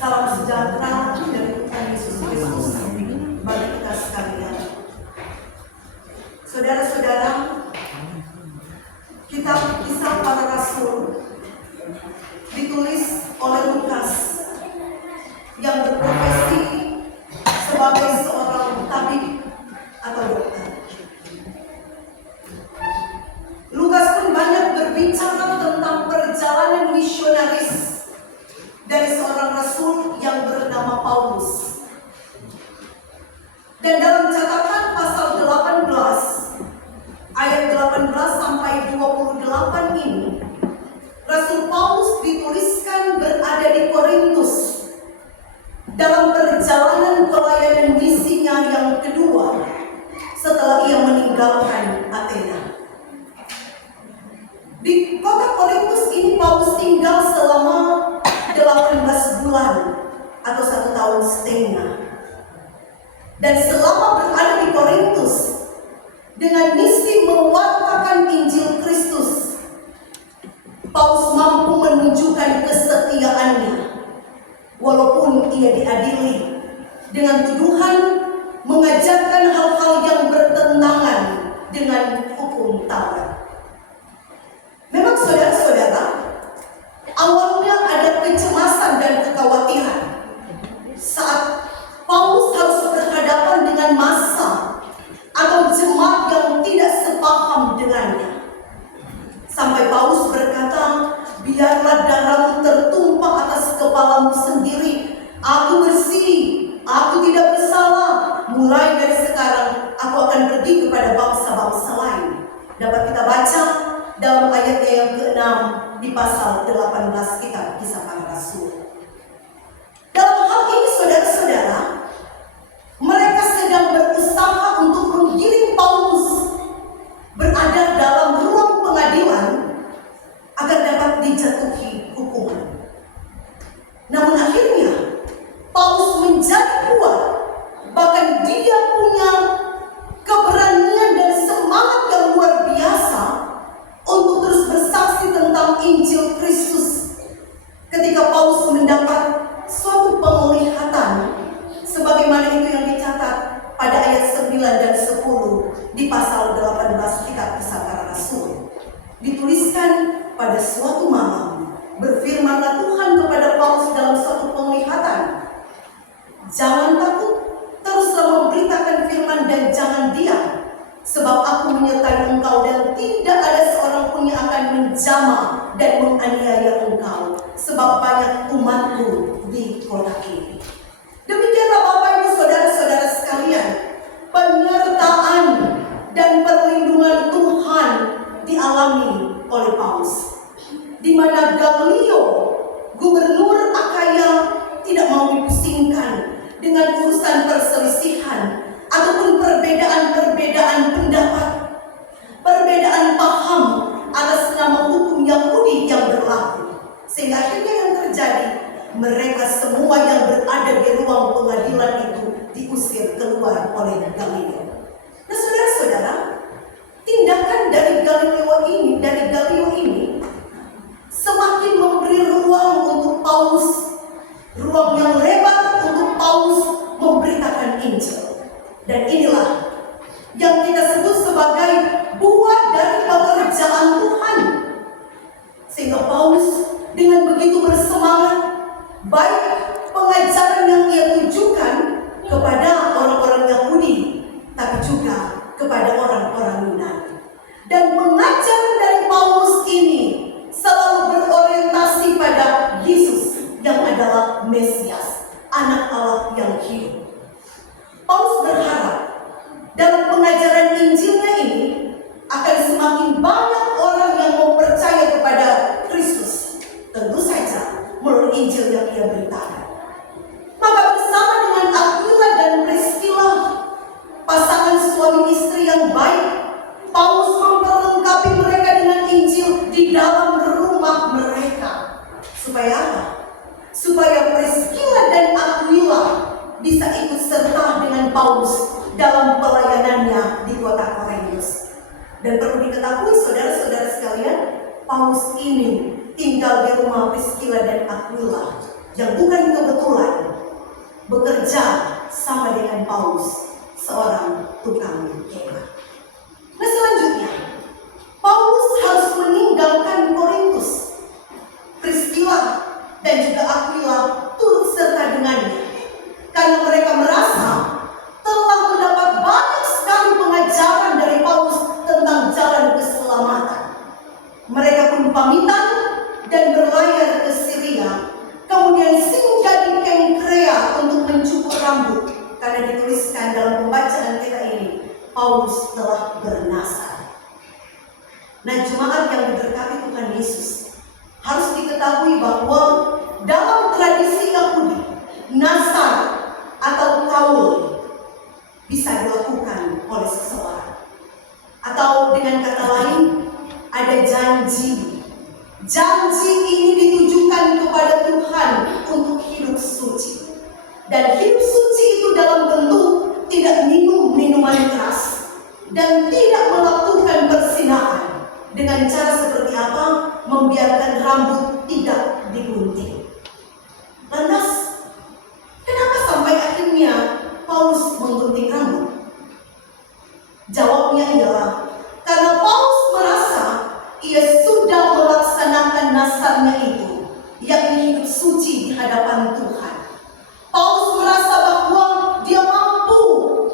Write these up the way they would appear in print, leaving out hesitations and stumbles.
Salam sejahtera dari Tuhan Yesus Kristus bagi kita sekalian. Saudara-saudara, kitab Kisah Para Rasul ditulis oleh Lukas yang berprofesi sebagai seorang tabib atau dokter. Lukas pun banyak berbicara tentang perjalanan misionaris dari seorang rasul yang bernama Paulus. Dan dalam catatan pasal 18 ayat 18 sampai 28 ini, Rasul Paulus dituliskan berada di Korintus dalam perjalanan pelayanan misinya yang kedua setelah ia meninggalkan Athena. Di kota Korintus ini Paulus tinggal selama 18 bulan atau 1 tahun setengah. Dan selama berada di Korintus dengan misi mewartakan Injil Kristus, Paulus mampu menunjukkan kesetiaannya walaupun ia diadili dengan tuduhan mengajarkan hal-hal yang bertentangan dengan hukum Taurat. Memang saudara-saudara, awalnya ada kecemasan dan kekhawatiran saat Paulus harus berhadapan dengan massa atau jemaat yang tidak sepaham dengannya. Sampai Paulus berkata, biarlah darahmu tertumpah atas kepalamu sendiri. Aku bersih, aku tidak bersalah. Mulai dari sekarang aku akan pergi kepada bangsa-bangsa lain. Dapat kita baca dalam ayatnya yang ke-6 di pasal 18 kitab Kisah Para Rasul. Dalam hal ini saudara-saudara, mereka sedang berusaha untuk menggiring Paulus berada dalam ruang pengadilan agar dapat dijatuhi hukuman. Namun akhirnya Paulus menjadi kuat, bahkan dia punya keberanian dan semangat yang luar biasa untuk terus bersaksi tentang Injil Kristus. Ketika Paulus mendapat suatu penglihatan sebagaimana itu yang dicatat pada ayat 9 dan 10 di pasal 18 kitab Kisah Para Rasul. Dituliskan pada suatu malam, berfirmanlah Tuhan kepada Paulus dalam suatu penglihatan, jangan takut, teruslah memberitakan firman dan jangan diam, sebab aku menyertai engkau dan tidak ada seorang pun yang akan menjamah dan menganiaya engkau, sebab banyak umatku di kota ini. Demikianlah Bapak Ibu saudara-saudara sekalian, penyertaan dan perlindungan Tuhan dialami oleh Paulus, di mana Galio, gubernur Akhaya, tidak mau dipusingkan dengan urusan perselisihan ataupun perbedaan-perbedaan pendapat, perbedaan paham atas nama hukum Yahudi yang berlaku. Sehingga akhirnya yang terjadi, mereka semua yang berada di ruang pengadilan itu diusir keluar oleh Galio. Nah saudara-saudara, tindakan dari Galio ini semakin memberi ruang untuk Paulus, ruang yang lebar untuk Paulus memberitakan Injil. Dan inilah yang kita sebut sebagai buah dari pekerjaan Tuhan. Sehingga Paulus dengan begitu bersemangat, baik pengajaran yang ia tujukan kepada orang-orang Yahudi, tapi juga kepada orang-orang Yunani. Dan pengajaran dari Paulus ini selalu berorientasi pada Yesus yang adalah Mesias, Anak Allah yang hidup. Paulus berharap dalam pengajaran Injilnya ini akan semakin banyak orang yang mau percaya kepada Kristus, tentu saja melalui Injil yang ia beritakan. Maka bersama dengan Aquila dan Priscilla, pasangan suami istri yang baik, Paulus memperlengkapi mereka dengan Injil di dalam rumah mereka. Supaya apa? Supaya Priscilla dan Aquila bisa ikut serta dengan Paulus dalam pelayanannya di kota Korintus. Dan perlu diketahui saudara-saudara sekalian, Paulus ini tinggal di rumah Priscilla dan Aquila yang bukan kebetulan bekerja sama dengan Paulus, seorang tukang kemah. Nah, selanjutnya Paulus harus meninggalkan Korintus. Priscilla dan juga Aquila turut serta dengannya, karena mereka merasa telah mendapat banyak sekali pengajaran dari Paulus tentang jalan keselamatan. Mereka pun pamitan dan berlayar ke Syria, kemudian singgah di Kenkrea untuk mencukur rambut, karena dituliskan dalam pembacaan kita ini, Paulus telah bernasar. Nah, jemaat yang diberkati Tuhan Yesus, harus diketahui bahwa dalam tradisi Yahudi, nasar atau kaul bisa dilakukan oleh seseorang. Atau dengan kata lain, ada janji. Janji ini ditujukan kepada Tuhan untuk hidup suci. Dan hidup suci itu dalam bentuk tidak minum minuman keras dan tidak melakukan perzinahan. Dengan cara seperti apa? Membiarkan rambut tidak digunting. Lantas, kenapa sampai akhirnya Paulus menggunting rambut? Jawabnya ialah karena Paulus merasa ia sudah melaksanakan nasarnya itu, yakni hidup suci di hadapan Tuhan. Paulus merasa bahwa dia mampu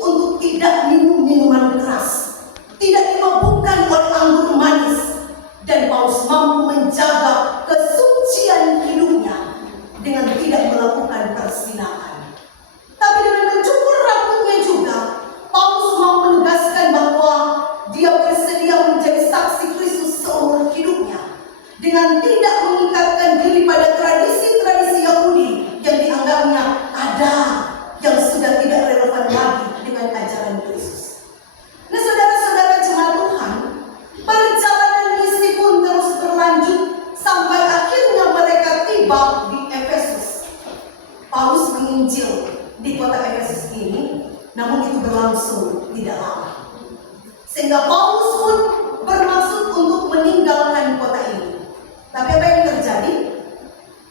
untuk tidak minum minuman keras, tidak dimabukkan oleh anggur manis, dan Paulus mampu menjaga kesucian hidupnya dengan tidak melakukan perzinahan. Tapi dengan mencukur rambutnya juga, Paulus mau menegaskan bahwa dia bersedia menjadi saksi Kristus seumur hidupnya, dengan tidak mengikatkan diri pada tradisi-tradisi Yahudi yang dianggapnya ada, yang sudah tidak relevan lagi dengan ajaran Kristus. Nah, saudara-saudara jemaat Tuhan, perjalanan misi pun terus berlanjut sampai akhirnya mereka tiba di Efesus. Paulus menginjil di kota Efesus ini, namun itu berlangsung tidak lama. Sehingga Paulus pun bermaksud untuk meninggalkan kota ini. Tapi apa yang terjadi?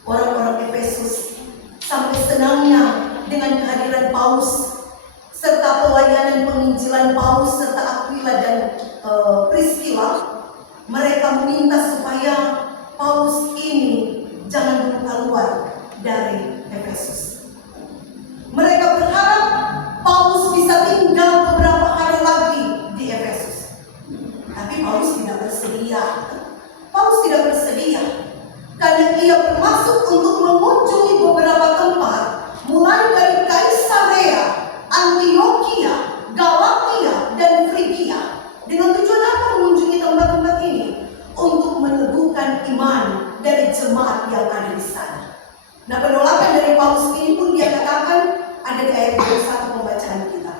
Orang-orang Efesus sampai senangnya dengan kehadiran Paulus serta pelayanan penginjilan Paulus serta Aquila dan Priscilla. Mereka meminta supaya Paulus ini jangan dulu keluar dari Efesus. Mereka berharap Paulus bisa tinggal beberapa hari lagi di Efesus. Tapi Paulus tidak bersedia. Paulus tidak bersedia karena ia bermaksud untuk mengunjungi beberapa tempat, mulai dari Kaisarea, Antioquia, Galatia, dan Frigia. Dengan tujuan apa mengunjungi tempat-tempat ini? Untuk meneguhkan iman dari jemaat yang ada di sana. Nah, penolakan dari Paulus ini pun dia katakan ada di ayat 21 pembacaan kita.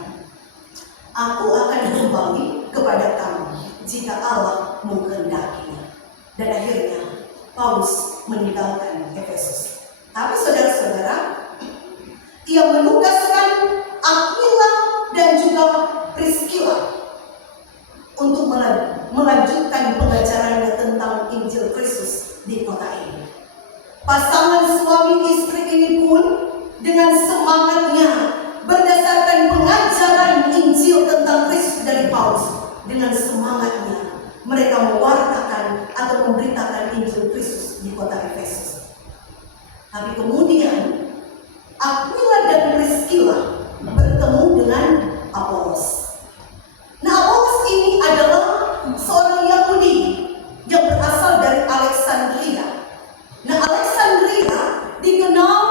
Aku akan kembali kepada kamu jika Allah menghendakinya. Dan akhirnya Paulus meninggalkan Efesus. Tapi saudara-saudara, ia menugaskan Aquila dan juga Priscilla untuk melanjutkan pengajarannya tentang Injil Kristus di kota ini. Pasangan suami istri ini pun dengan semangatnya berdasarkan pengajaran Injil tentang Kristus dari Paulus, dengan semangatnya mereka mewartakan atau memberitakan Injil Kristus di kota Efesus. Tapi kemudian Aquila dan Priscilla bertemu dengan Apolos. Nah, Apolos ini adalah seorang Yahudi yang berasal dari Alexandria. Nah, Alexandria dikenal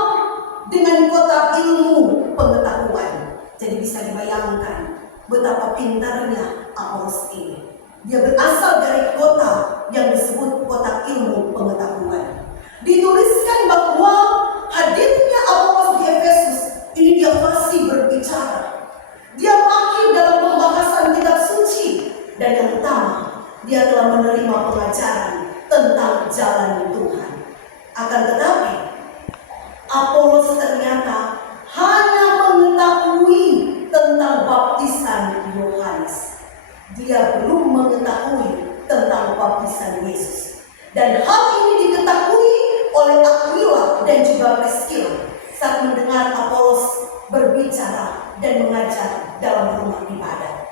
dengan kota ilmu pengetahuan. Jadi bisa dibayangkan betapa pintarnya Apolos ini. Dia berasal dari kota yang disebut kota ilmu pengetahuan. Dituliskan bahwa hadirnya Apolos di Efesus ini dia masih berbicara. Dia mahir dalam pembahasan kitab suci, dan yang utama, dia telah menerima pengajaran tentang jalan Tuhan. Akan tetapi, Apolos ternyata hanya mengetahui tentang baptisan Yohanes. Dia belum mengetahui tentang baptisan Yesus. Dan hal ini diketahui oleh Aquila dan juga Priscilla saat mendengar Apolos berbicara dan mengajar dalam rumah ibadah.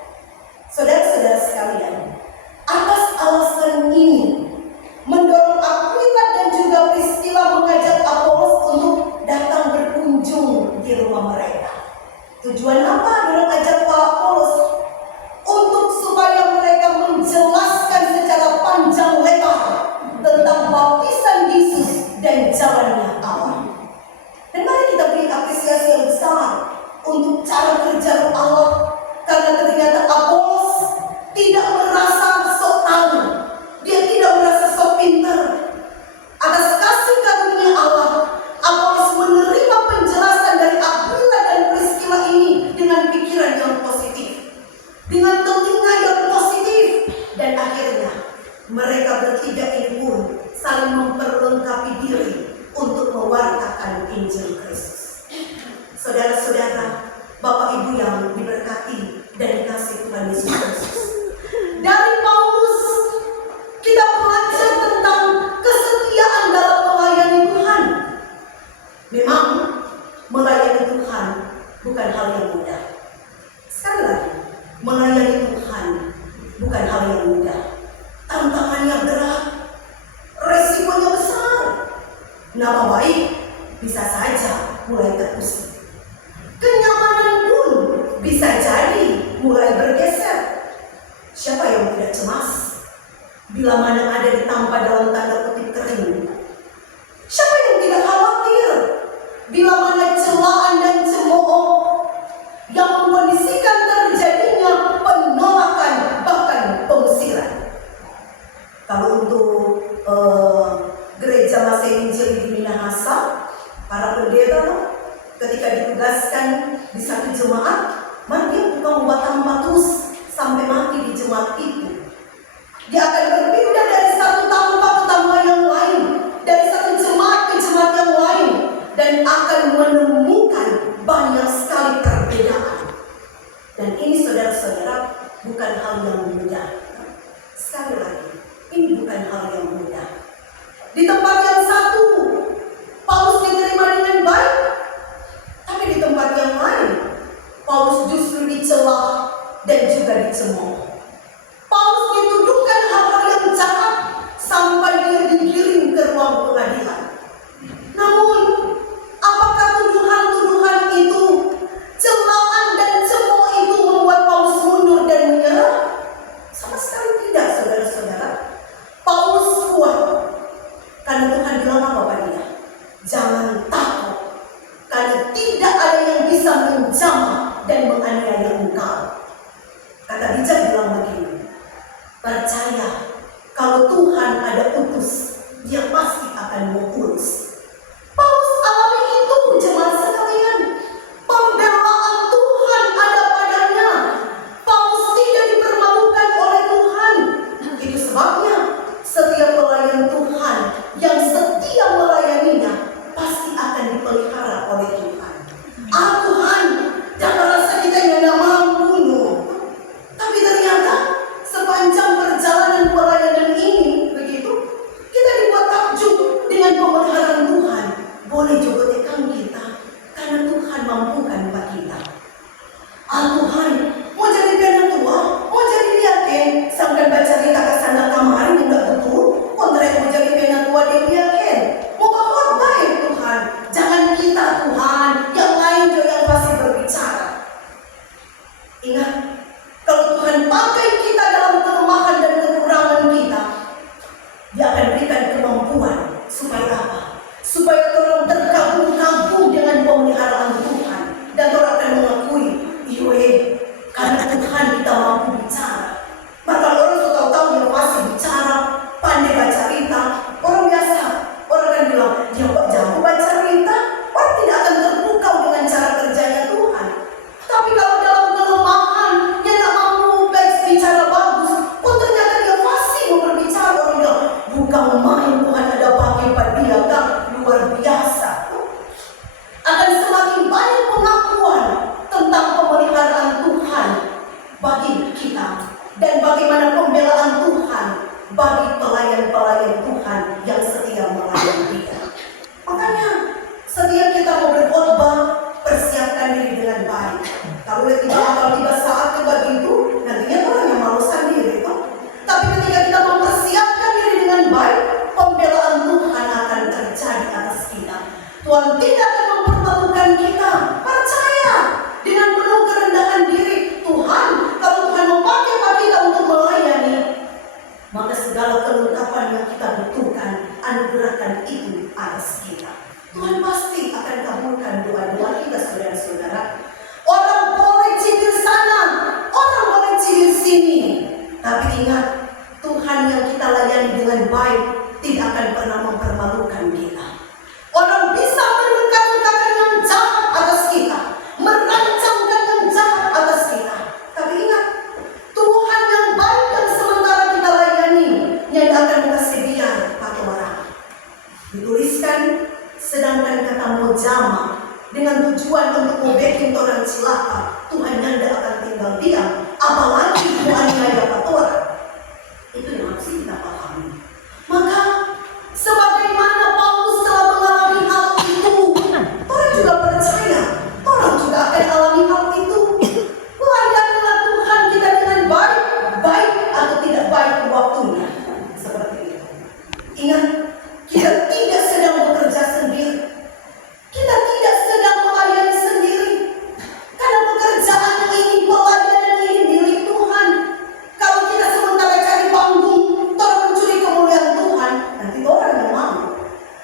Saudara-saudara sekalian, atas alasan ini mendorong Aquila dan juga Priscilla mengajak Apolos untuk datang berkunjung di rumah mereka. Tujuan apa dengan ajak Pak Apolos? Untuk supaya mereka menjelaskan secara panjang lebar tentang baptisan Yesus dan jalannya Allah. Dan mari kita beri apresiasi yang besar untuk cara kerja Allah, karena ternyata Apolos tidak merasa sok tahu, dia tidak merasa sok pintar. Atas kasih karunia Allah, Apolos menerima penjelasan dari Aquila dan Priscilla ini dengan pikiran yang positif, dengan telinga yang positif, dan akhirnya mereka bertiga ini pun saling memperlengkapi diri untuk mewartakan Injil Kristus. Saudara-saudara, Bapak Ibu yang diberkati dan dikasihi Tuhan Yesus Kristus, dari Paulus kita belajar tentang kesetiaan dalam melayani Tuhan. Memang melayani Tuhan bukan hal yang mudah. Sekali lagi, melayani Tuhan bukan hal yang mudah. Tantangannya berat, resikonya besar. Nama baik bisa saja mulai terusik. Kenyamanan pun bisa jadi mulai bergeser. Siapa yang tidak cemas bila mana ada ditampa dalam tanda kutip kering? Siapa yang tidak khawatir bila mana celaan dan cemooh yang mengkondisikan terjadinya penolakan bahkan pengusiran? Kalau untuk gereja Masehi Injili di Minahasa, para pendeta ketika ditugaskan di satu jemaat, dia bukan membatang terus sampai mati di jemaat itu. Dia akan berpindah dari satu tampak ke tampak yang lain, dari satu jemaat ke jemaat yang lain, dan akan menemukan banyak sekali perbedaan. Dan ini saudara-saudara bukan hal yang mudah. Sekali lagi, ini bukan hal yang mudah. Di tempat yang satu, Paulus diterima dengan baik, tapi di tempat yang lain, Paulus justru dicela dan juga dicemooh. Paulus dituduhkan hal-hal yang jahat sampai dia digiring ke ruang pengadilan. Namun, apakah tuduhan-tuduhan itu, celaan dan cemooh itu membuat Paulus mundur dan menyerah? Sama sekali tidak, saudara-saudara. Paulus kuat karena Tuhan bilang apa pada dia? Jangan takut, karena tidak ada yang bisa menjamah dan menganiaya engkau. Kata bijak bilang begini, percaya kalau Tuhan ada utus, dia pasti akan mengurus. Paulus alami itu, jemaat sekalian. Pembelaan Tuhan ada padanya. Paulus tidak dipermalukan oleh Tuhan. Itu sebabnya setiap pelayan Tuhan yang setia melayaninya pasti akan dipelihara oleh Tuhan. Tuhan, jangan rasa kita yang tidak mampu. Tapi ternyata sepanjang perjalanan pelayanan ini, begitu, kita dibuat takjub dengan pemeliharaan Tuhan. Boleh juga tekan kita, karena Tuhan mampukan buat kita. Tuhan, mau jadi pena tua, mau jadi piaken, sampai baca kita ke sana kemarin enggak betul. Kontrak mau jadi pena tua dia piaken. Mau kakot baik Tuhan, jangan kita Tuhan, yang lain juga yang pasti berbicara. Ingat, kalau Tuhan pakai kita dalam kelemahan dan kekurangan kita, dia akan berikan kemampuan supaya apa? Supaya orang terkagum-kagum dengan pemeliharaan Tuhan, dan orang akan mengakui, karena Tuhan kita mampu bicara. Maka orang sudah tahu yang pasti bicara, pandai baca cerita. Orang biasa, orang akan bilang, dia kok jago baca cerita, orang tidak akan terpukau dengan Kalau tiba saatnya begitu, nantinya orang yang malu sendiri toh. Tapi ketika kita mempersiapkan diri dengan baik, pembelaan Tuhan akan terjadi atas kita. Tuhan tidak akan mempermalukan kita. Percaya dengan penuh kerendahan diri. Tuhan, kalau Tuhan memakai kita untuk melayani, maka segala kelengkapan yang kita butuhkan, anugerahkan itu atas kita. Tuhan pasti akan kabulkan doa-doa kita, saudara-saudara. Orang boleh cibir sana, orang boleh cibir sini, tapi ingat, Tuhan yang kita layani dengan baik tidak akan pernah mempermalukan kita. Orang bisa melukai-lukakan yang jahat atas kita, merancangkan yang jahat atas kita, tapi ingat, Tuhan yang baik yang sementara kita layani, yang akan kasih biar pada orang. Dituliskan, sedangkan kata mojama dengan tujuan untuk membuat orang celaka, Tuhan Anda akan tinggal diam, apalagi menganiaya orang. Itu yang harus kita pahami. Maka sebagaimana Paulus telah mengalami hal itu, orang juga percaya, orang juga akan alami hal itu. Layanilah Tuhan kita dengan baik, baik atau tidak baik waktunya. Seperti itu. Ingat, kita tidak sedang bekerja sendiri. Kita tidak sedang melayani sendiri. Karena pekerjaan ini, pelayanan ini milik Tuhan. Kalau kita sementara cari panggung, orang mencuri kemuliaan Tuhan, nanti orang yang mau.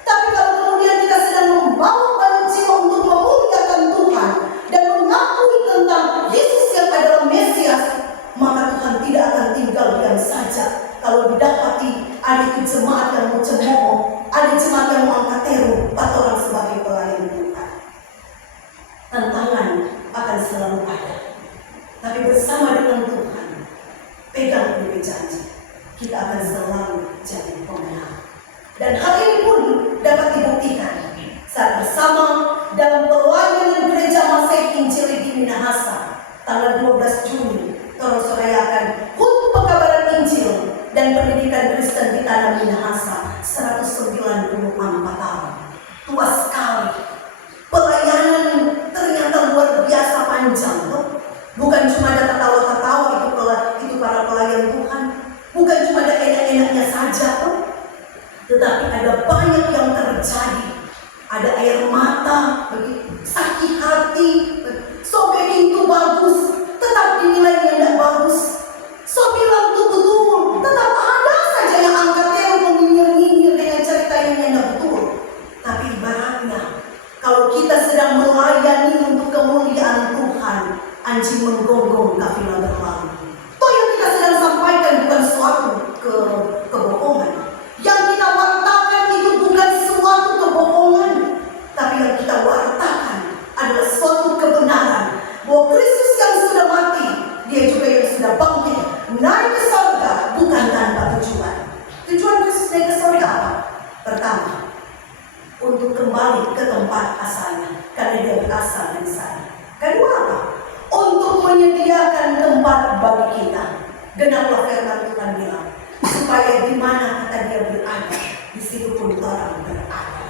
Tapi kalau kemudian kita sedang membawa banyak jiwa untuk memuliakan Tuhan dan mengakui tentang Yesus yang adalah Mesias, maka Tuhan tidak akan tinggal diam saja. Kalau didapati ada jemaat yang mau cemooh, ada jemaat yang mau angkat teru, atau orang sebagai pelayan Tuhan, tantangan akan selalu ada. Tapi bersama dengan Tuhan, pegang prinsip janji, kita akan selalu jadi pemenang. Dan hal ini pun dapat dibuktikan saat bersama dalam pelayanan gereja Masehi Injili di Minahasa, tanggal 12 Juni, Torong Sorayakan HUT Pekabaran Injil dan Pendidikan Kristen di Tanah Minahasa 194 tahun. Tua sekali. Pelayanan ternyata luar biasa panjang tuh. Bukan cuma ada ketawa-ketawa itu para pelayan Tuhan. Bukan cuma ada enak-enaknya saja tuh. Tetapi ada banyak yang terjadi. Ada air mata, sakit hati, sobek itu bagus, tetap dinilai tidak bagus. So bilang itu betul, tetap ada saja yang angkat teru menyinyir-nyinyir dengan cerita yang tidak betul. Tapi ibaratnya, kalau kita sedang melayani untuk kemuliaan Tuhan, anjing menggonggong kafilah berlalu. Toh yang kita sedang sampaikan bukan suatu kebohongan. Yang kita wartakan itu bukan suatu kebohongan, tapi yang kita wartakan adalah suatu kebenaran bahwa Kristus yang sudah mati, Dia juga yang sudah bangkit, naik ke surga bukan tanpa tujuan. Tujuan Kristus naik ke surga apa? Pertama, untuk kembali ke tempat asalnya, karena Dia berasal dari sana. Kedua apa? Untuk menyediakan tempat bagi kita. Genaplah firman Tuhan bilang, supaya di mana kata Dia berada, di situ pun orang berada.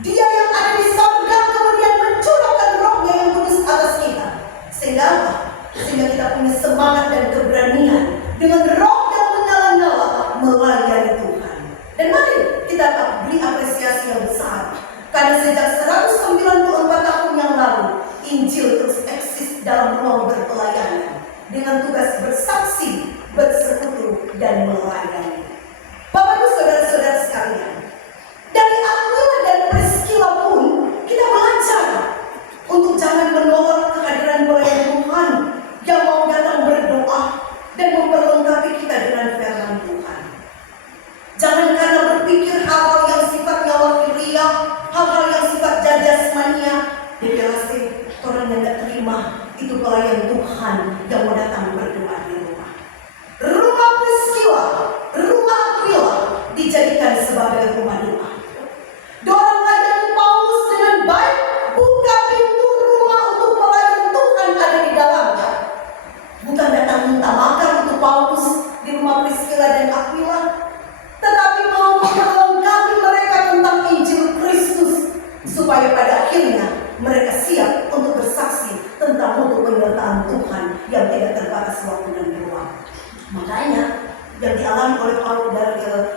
Dia yang ada di surga kemudian mencurahkan rohnya yang kudus atas kita. Sehingga apa? Sehingga kita punya semangat dan keberanian dengan roh yang menyala-nyala melayani Tuhan. Dan mari kita beri apresiasi yang besar, karena sejak 194 tahun yang lalu Injil terus eksis dalam ruang berpelayanan dengan tugas bersaksi, bersekutu, dan melayani. Bapak Ibu saudara-saudara sekalian, dari Aquila dan Priscilla pun kita belajar untuk jangan menolak kehadiran pelayan Tuhan yang mau datang berdoa dan memperlengkapi kita dengan firman Tuhan. Jangan karena berpikir hal-hal yang sifatnya lahiriah, hal-hal yang sifat jasmania, dikasih orang yang tidak terima itu pelayan Tuhan yang mau datang berdoa di rumah. Rumah Priscilla, rumah Aquila dijadikan sebagai rumah doa. Dorang layani Paulus dengan baik, buka pintu rumah untuk pelayan Tuhan ada di dalamnya. Bukan datang minta makan untuk Paulus di rumah Priscilla dan Aquila, tetapi mau memperlengkapi mereka tentang Injil Kristus, supaya pada akhirnya mereka siap untuk bersaksi tentang mutu penyertaan Tuhan yang tidak terbatas waktu dan ruang. Makanya yang dialami oleh Paulus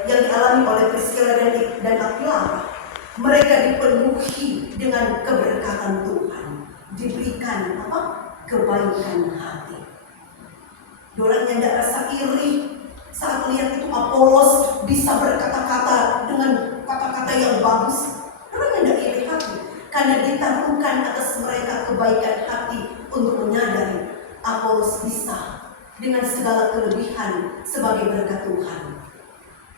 yang dialami oleh Priscilla dan Aquila, mereka dipenuhi dengan keberkatan Tuhan, diberikan kebaikan hati. Orang yang tidak rasa iri saat melihat itu Apolos bisa berkata-kata dengan kata-kata yang bagus. Orang yang tidak iri hati karena ditaruhkan atas mereka kebaikan hati untuk menyadari Apolos bisa dengan segala kelebihan sebagai berkat Tuhan.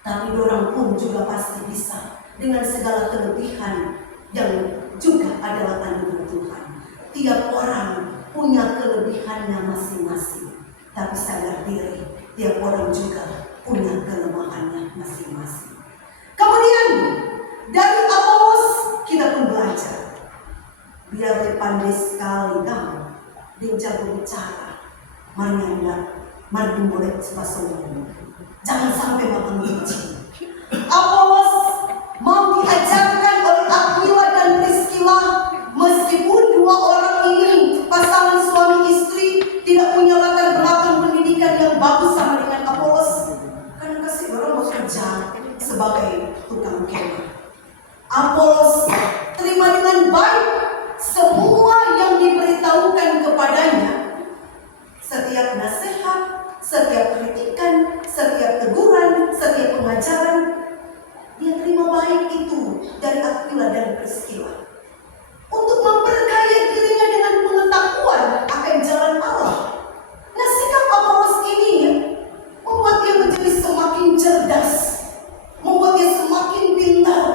Tapi orang pun juga pasti bisa dengan segala kelebihan yang juga adalah anugerah Tuhan. Tiap orang punya kelebihannya masing-masing. Tapi sadar diri, tiap orang juga punya kelemahannya masing-masing. Kemudian dari Apolos kita pun belajar. Biar dia pandai sekali kamu, dia jago bicara, mari boleh sepasang. Jangan sampai makan biji. Apolos mau diajarkan oleh Aquila dan Priscilla, meskipun dua orang ini pasangan suami istri tidak punya latar belakang pendidikan yang bagus sama dengan Apolos, karena kasih orang bekerja sebagai tukang kemah. Apolos terima dengan baik semua yang diberitahukan kepadanya, setiap nasihat, setiap kritikan, setiap teguran, setiap pengajaran, dia terima baik itu dari Aquila dan Priscilla untuk memperkaya dirinya dengan pengetahuan akan jalan Allah. Nah, sikap Apolos ini membuat dia menjadi semakin cerdas, membuat dia semakin pintar,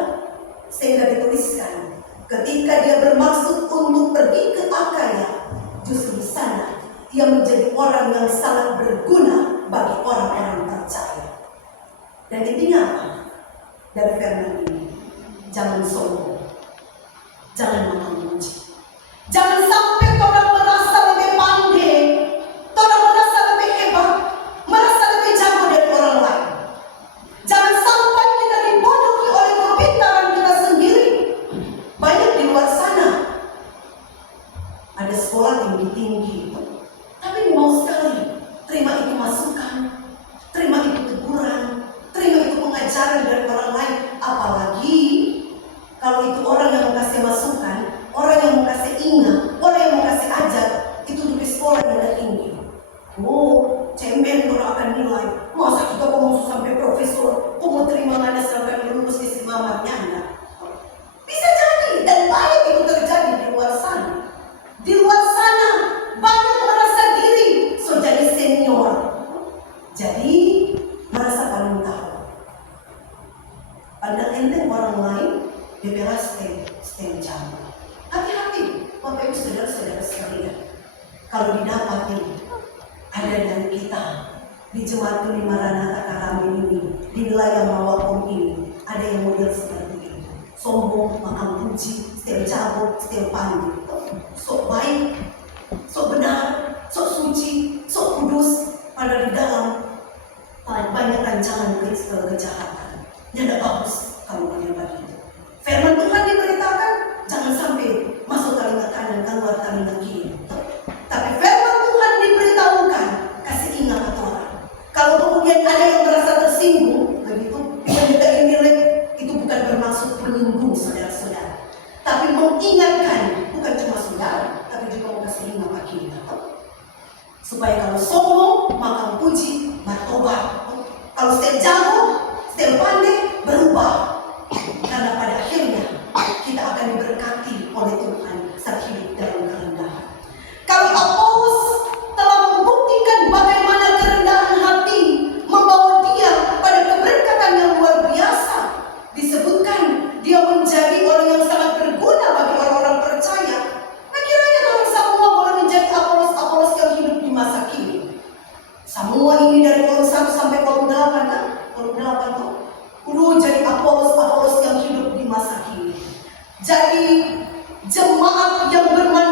sehingga dituliskan ketika dia bermaksud untuk pergi ke Akaya, justru di sana dia menjadi orang yang sangat berguna bagi orang-orang percaya. Dan intinya apa? Dari firman ini, jangan sombong, jangan mengamuji, jangan sampai orang merasa lebih pandai, orang merasa lebih hebat, merasa lebih jago dari orang lain. Jangan sampai kita dibodohi oleh kepintaran kita sendiri. Banyak di luar sana ada sekolah tinggi-tinggi, tapi mau sekali terima itu masukan, terima itu teguran, terima itu pengajaran dari orang lain. Apalagi kalau itu orang yang mau kasih masukan, orang yang mau kasih ingat, orang yang mau kasih ajar, itu di sekolah yang tinggi. Oh, cemen orang akan nilai. Masa kita mau sampai profesor, mau terima ada sampai lulus di mamarnya Anda. Bisa jadi, dan banyak itu terjadi di luar sana. Di luar sana banyak merasa diri so jadi senior, jadi merasa paling tahu. Pandang enteng orang lain, dia bela stand jam. Hati-hati, Bapak Ibu saudara-saudara sekalian. Kalau didapati ada dari kita di Jemaat Tuni Maranatha Karami ini, di wilayah Mawakom ini, ada yang model seperti ini. Sombong, makan puji, setel jago, setel pandai, sok baik, sok benar, sok suci, sok kudus, padahal di dalam banyak rancangan kejahatan. Yang tidak bagus kalau kalian begitu. Firman Tuhan diberitakan, jangan sampai masuk telinga kanan, keluar telinga kiri. Tapi firman Tuhan diberitahukan, kasih ingat orang. Kalau kemudian ada yang merasa tersinggung, begitu, yang nilai itu bukan bermaksud menyinggung saudara-saudara, tapi mengingatkan, bukan cuma saudara, tapi juga mau kasih ingat kita. Supaya kalau sombong, maka puji, bertobat. Kalau setel jago, setel pandai, berubah. Karena pada akhirnya kita akan diberkati oleh Tuhan saat hidup dalam kerendahan. Kalau Apolos telah membuktikan bagaimana kerendahan hati membawa dia pada keberkatan yang luar biasa, disebutkan dia menjadi orang yang sangat berguna bagi orang-orang percaya. Nah, kiranya kalau semua boleh menjadi Apolos yang hidup di masa kini. Semua ini dari kolom 1 sampai kolom 8 kan? Kolom 8 tuh. Jadi Apolos yang hidup di masa kini. Jadi jemaat yang bermanfaat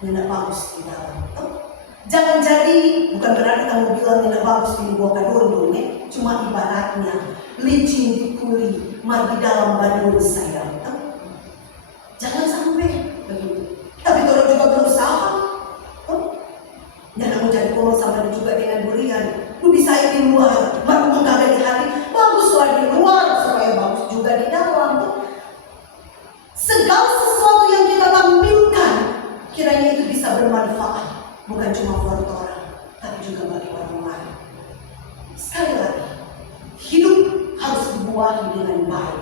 tidak bagus di dalam. Jangan jadi, bukan berarti kamu bilang tidak bagus di buah kadondong ya. Cuma ibaratnya licin di kuli, mar di dalam badul sayang. Jangan sampai begitu. Tapi kalau juga berusaha, jangan mau jadi kono sama juga dengan durian. Lu bisa di luar, baru menggagal di hati, baguslah di luar supaya bagus juga di dalam. Segala sesuatu yang kita tampilkan, kiranya itu bisa bermanfaat, bukan cuma buat orang, tapi juga bagi orang lain. Sekali lagi, hidup harus dibuahi dengan baik.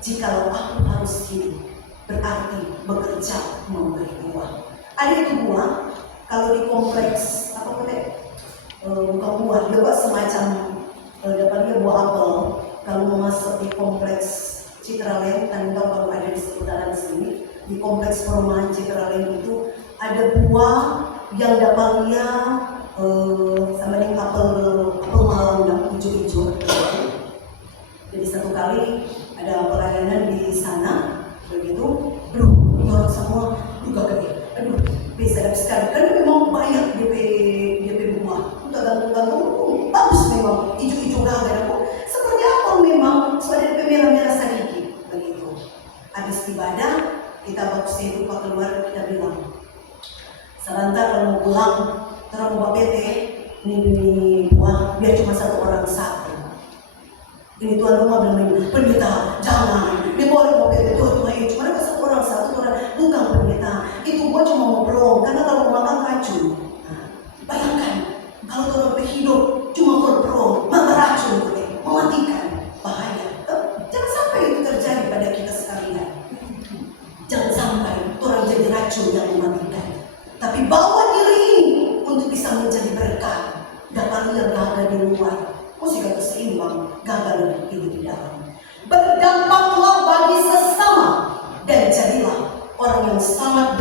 Jikalau aku harus hidup, berarti bekerja memberi buah. Ada itu buah, kalau di kompleks apa bukan buah, dia buat semacam dapatnya buah apel. Kalau mau masuk di kompleks Citraland, kan tahu kalau ada di seputaran sini, di kompleks perumahan Citraland itu ada buah yang dapatnya sama dengan apel malam yang hijau-hijau. Jadi satu kali ada pelayanan di sana, begitu, orang semua juga gede. Aduh, bisa sekali kan memang banyak DP buah. Gantung-gantung, bagus memang hijau-hijau gagah. Seperti apa memang sudah DP merah-merah sedikit, begitu. Habis ibadah kita bawa sehidup keluar, kita bilang, sebentar kalau mau pulang, terus mau PT, ini buah biar cuma satu orang satu. Ini tuan rumah bilang, pendeta jangan, dia boleh mau PT Tuhan cuma ada satu orang bukan pendeta. Itu buah cuma mau pelong, karena kalau mau makan racun. Bayangkan kalau orang hidup cuma berperang, beracun, mematikan, bahaya. Jangan sampai itu terjadi pada kita sekalian. Jangan sampai orang jadi racun yang mematikan. Tapi bawa diri ini untuk bisa menjadi berkat. Dapat lihat gagal di luar, mesti kata seimbang, gagal ini di dalam. Berdampaklah bagi sesama dan jadilah orang yang sangat